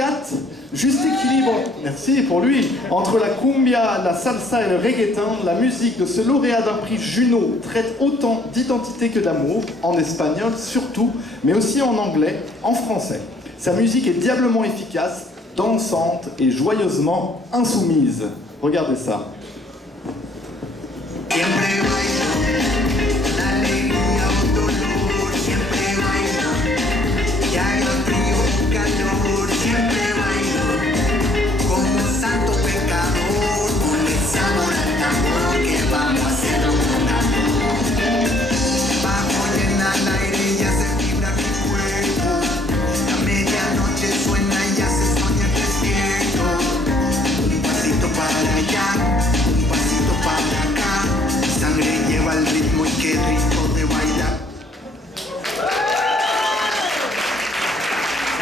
Gate, juste équilibre, merci pour lui, entre la cumbia, la salsa et le reggaeton, la musique de ce lauréat d'un prix Juno traite autant d'identité que d'amour, en espagnol surtout, mais aussi en anglais, en français. Sa musique est diablement efficace, dansante et joyeusement insoumise. Regardez ça.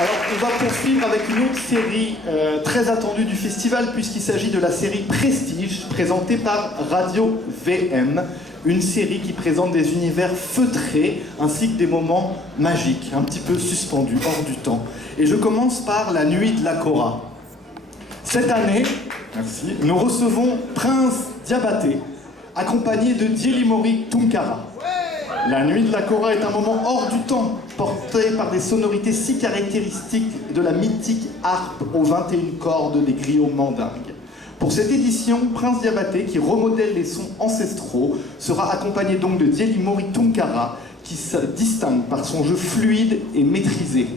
Alors, on va poursuivre avec une autre série très attendue du festival, puisqu'il s'agit de la série Prestige, présentée par Radio VM, une série qui présente des univers feutrés, ainsi que des moments magiques, un petit peu suspendus, hors du temps. Et je commence par La Nuit de la Cora. Cette année, merci, nous recevons Prince Diabaté, accompagné de Dielimori Tunkara. La Nuit de la Cora est un moment hors du temps, porté par des sonorités si caractéristiques de la mythique harpe aux 21 cordes des griots mandingues. Pour cette édition, Prince Diabaté, qui remodèle les sons ancestraux, sera accompagné donc de Dielimori Tunkara, qui se distingue par son jeu fluide et maîtrisé.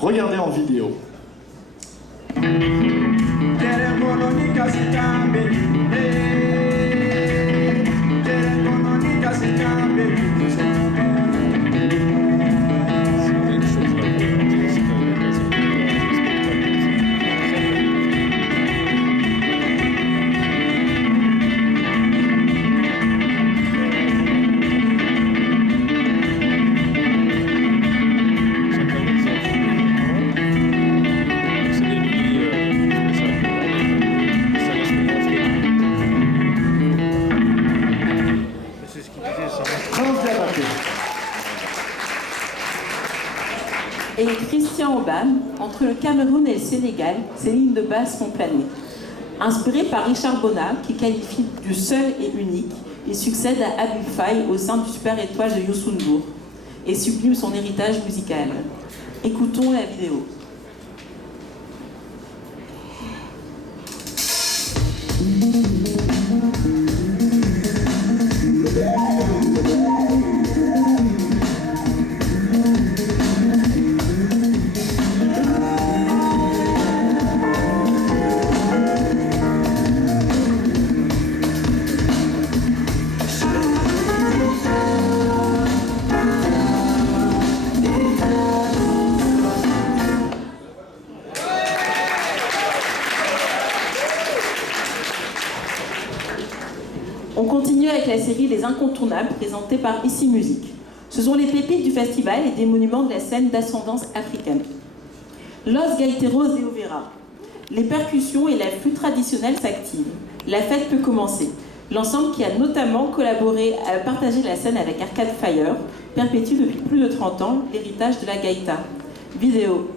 Regardez en vidéo. Et Christian Aubin, entre le Cameroun et le Sénégal, ces lignes de base font planer. Inspiré par Richard Bonnat, qui qualifie du seul et unique, il succède à Habib Faye au sein du Super Étoile de Youssou N'Dour et sublime son héritage musical. Écoutons la vidéo. On continue avec la série Les Incontournables, présentée par Ici Musique. Ce sont les pépites du festival et des monuments de la scène d'ascendance africaine. Los Gaiteros de Overa. Les percussions et la flûte traditionnelle s'activent. La fête peut commencer. L'ensemble, qui a notamment collaboré à partager la scène avec Arcade Fire, perpétue depuis plus de 30 ans l'héritage de la gaïta. Vidéo.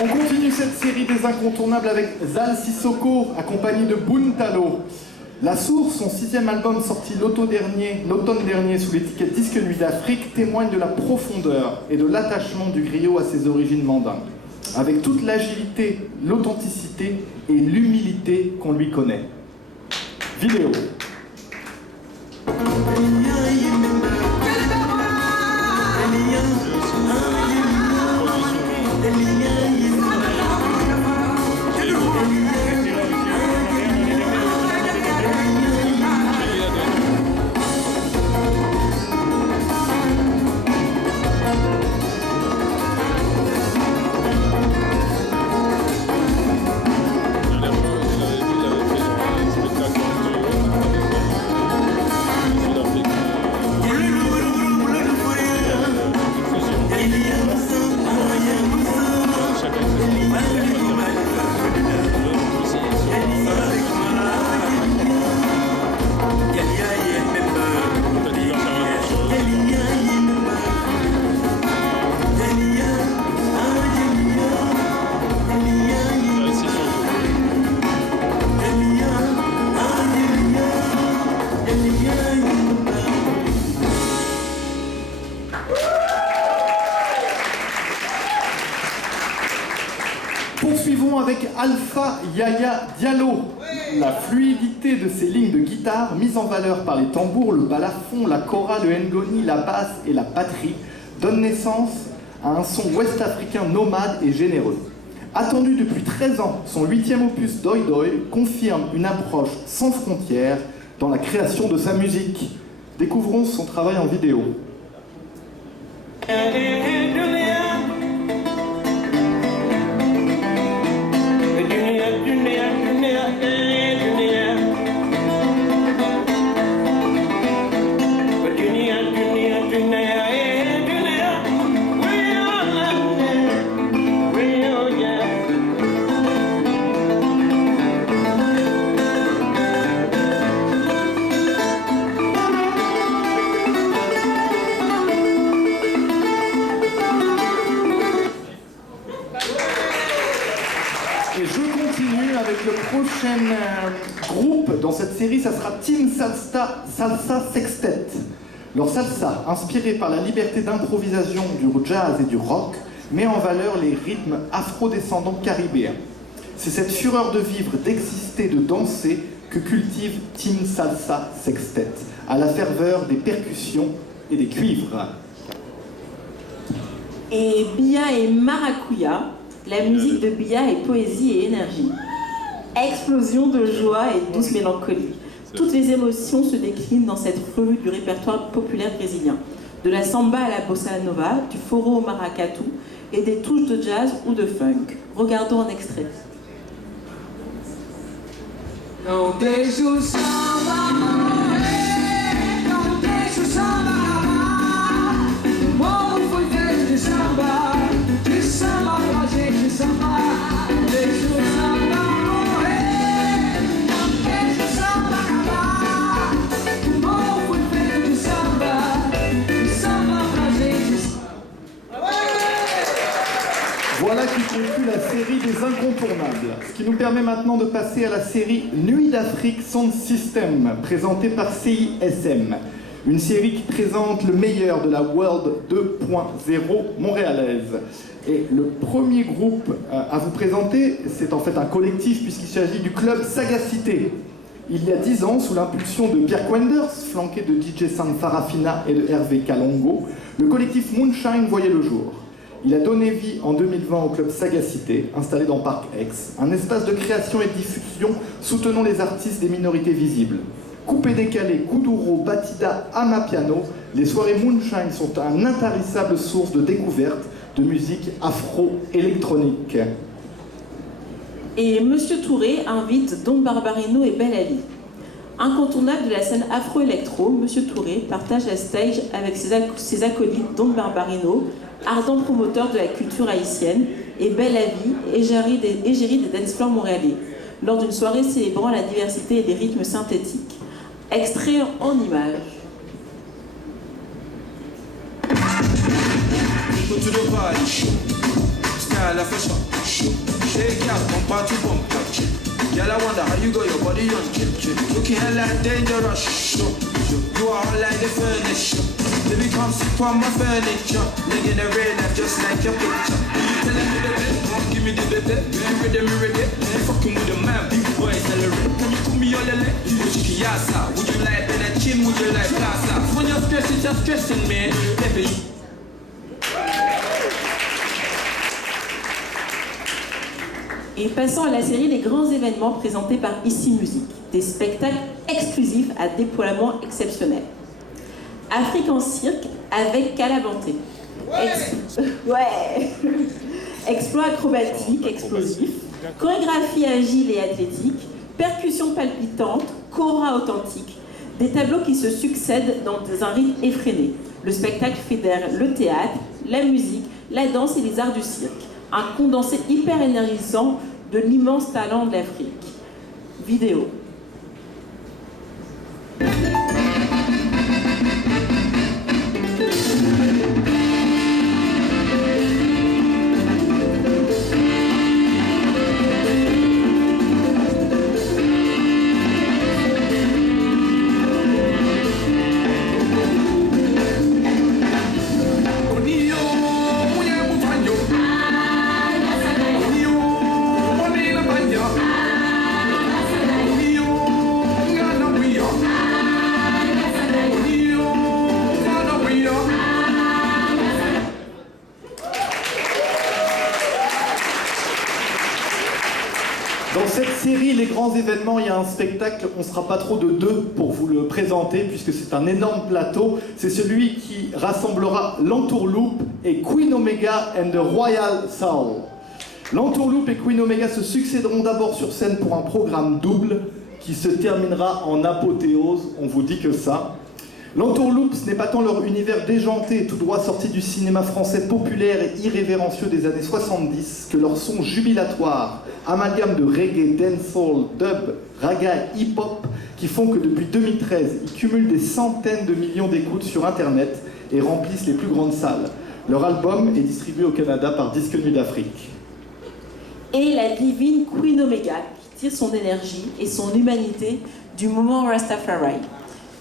On continue cette série des incontournables avec Zal Sissoko, accompagné de Buntalo. La Source, son 6e album sorti l'automne dernier sous l'étiquette Disque Nuit d'Afrique, témoigne de la profondeur et de l'attachement du griot à ses origines mandingues, avec toute l'agilité, l'authenticité et l'humilité qu'on lui connaît. Vidéo. Alpha Yaya Diallo. La fluidité de ses lignes de guitare, mise en valeur par les tambours, le balafon, la kora, le ngoni, la basse et la batterie, donne naissance à un son ouest-africain nomade et généreux. Attendu depuis 13 ans, son 8e opus Doi Doi confirme une approche sans frontières dans la création de sa musique. Découvrons son travail en vidéo. Et je continue avec le prochain groupe dans cette série, ça sera Team Salsa Sextet. Leur salsa, inspirée par la liberté d'improvisation du jazz et du rock, met en valeur les rythmes afro-descendants caribéens. C'est cette fureur de vivre, d'exister, de danser que cultive Team Salsa Sextet, à la ferveur des percussions et des cuivres. Et Bia et Maracuya, la musique de Bia est poésie et énergie. Explosion de joie et douce mélancolie. Toutes les émotions se déclinent dans cette revue du répertoire populaire brésilien. De la samba à la bossa nova, du foro au maracatu et des touches de jazz ou de funk. Regardons un extrait. Não deixe o samba morrer, não deixe o samba acabar. O morro foi feito de samba pra gente sambar. Não deixe o samba morrer, não deixe o samba acabar. O morro foi feito de samba pra gente sambar. Voilà qui conclut la série des incontournables. Ce qui nous permet maintenant de passer à la série Nuit d'Afrique Sound System, présentée par CISM. Une série qui présente le meilleur de la World 2.0 montréalaise. Et le premier groupe à vous présenter, c'est en fait un collectif puisqu'il s'agit du club Sagacité. Il y a 10 ans, sous l'impulsion de Pierre Quenders, flanqué de DJ San Farafina et de Hervé Kalongo, le collectif Moonshine voyait le jour. Il a donné vie en 2020 au club Sagacité, installé dans Parc Aix, un espace de création et de diffusion soutenant les artistes des minorités visibles. Coupé-décalé, Kuduro, Batida, Amapiano, les soirées Moonshine sont une intarissable source de découverte de musique afro-électronique. Et Monsieur Touré invite Don Barbarino et Bel Ali. Incontournable de la scène afro-électro, Monsieur Touré partage la stage avec ses acolytes Don Barbarino, ardent promoteur de la culture haïtienne, et Bel Ali, égérie des dance floors montréalais, lors d'une soirée célébrant la diversité et les rythmes synthétiques. Extrait en images. Go to the party, style of a shot. Shake out, bumper to bumper. Girl, I wonder how you got your body on chip. Looking hella dangerous. You are all like the furniture. Baby, come sit on my furniture. Living the real life just like your picture. Telling me the best, come give me the best. Me ready. Fucking with a man, big boy celebrate. Can you put me on the leg? Chicky yassa. Would you like better chin? Would you like plaza? When you're stressing, just stressing, man. Baby. Et passons à la série Les grands événements présentés par Ici Musique, des spectacles exclusifs à déploiement exceptionnel. Afrique en cirque avec Calabanté. Exploit acrobatique explosif, chorégraphie agile et athlétique, percussion palpitante, kora authentique, des tableaux qui se succèdent dans un rythme effréné. Le spectacle fédère le théâtre, la musique, la danse et les arts du cirque. Un condensé hyper énergisant de l'immense talent de l'Afrique. Vidéo. grands événements, il y a un spectacle, on ne sera pas trop de deux pour vous le présenter, puisque c'est un énorme plateau. C'est celui qui rassemblera l'Entourloupe et Queen Omega and the Royal Soul. L'Entourloupe et Queen Omega se succéderont d'abord sur scène pour un programme double qui se terminera en apothéose, on vous dit que ça. L'Entourloupe, ce n'est pas tant leur univers déjanté, tout droit sorti du cinéma français populaire et irrévérencieux des années 70, que leur son jubilatoire, amalgame de reggae, dancehall, dub, raga et hip-hop, qui font que depuis 2013, ils cumulent des centaines de millions d'écoutes sur Internet et remplissent les plus grandes salles. Leur album est distribué au Canada par Disque Nu d'Afrique. Et la divine Queen Omega, qui tire son énergie et son humanité du mouvement Rastafari.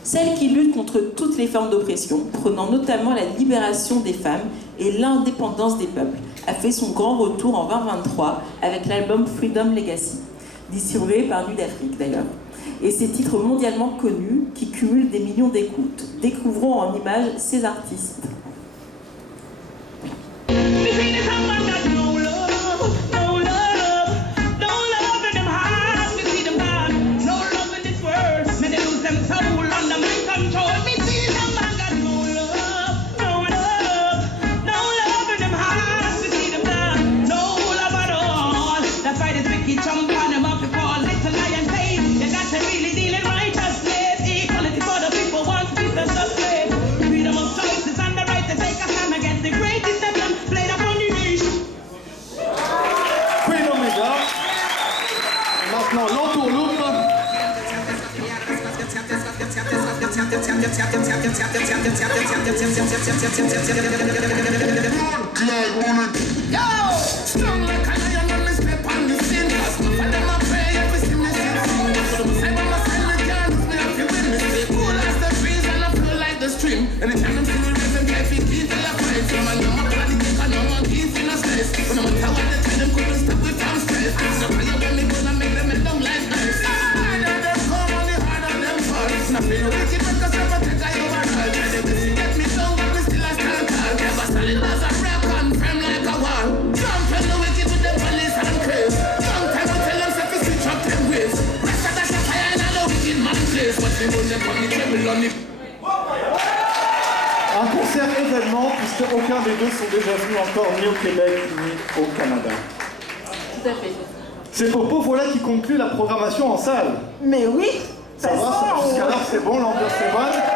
Celle qui lutte contre toutes les formes d'oppression, prenant notamment la libération des femmes et l'indépendance des peuples, a fait son grand retour en 2023 avec l'album Freedom Legacy, distribué par Nu d'Afrique d'ailleurs. Et ses titres mondialement connus qui cumulent des millions d'écoutes. Découvrons en images ces artistes. Un concert événement, puisque aucun des deux sont déjà venus encore ni au Québec ni au Canada. Tout à fait. Ces propos, voilà qui concluent la programmation en salle. Mais oui, Ça va, jusqu'alors c'est bon, l'ambiance est bonne.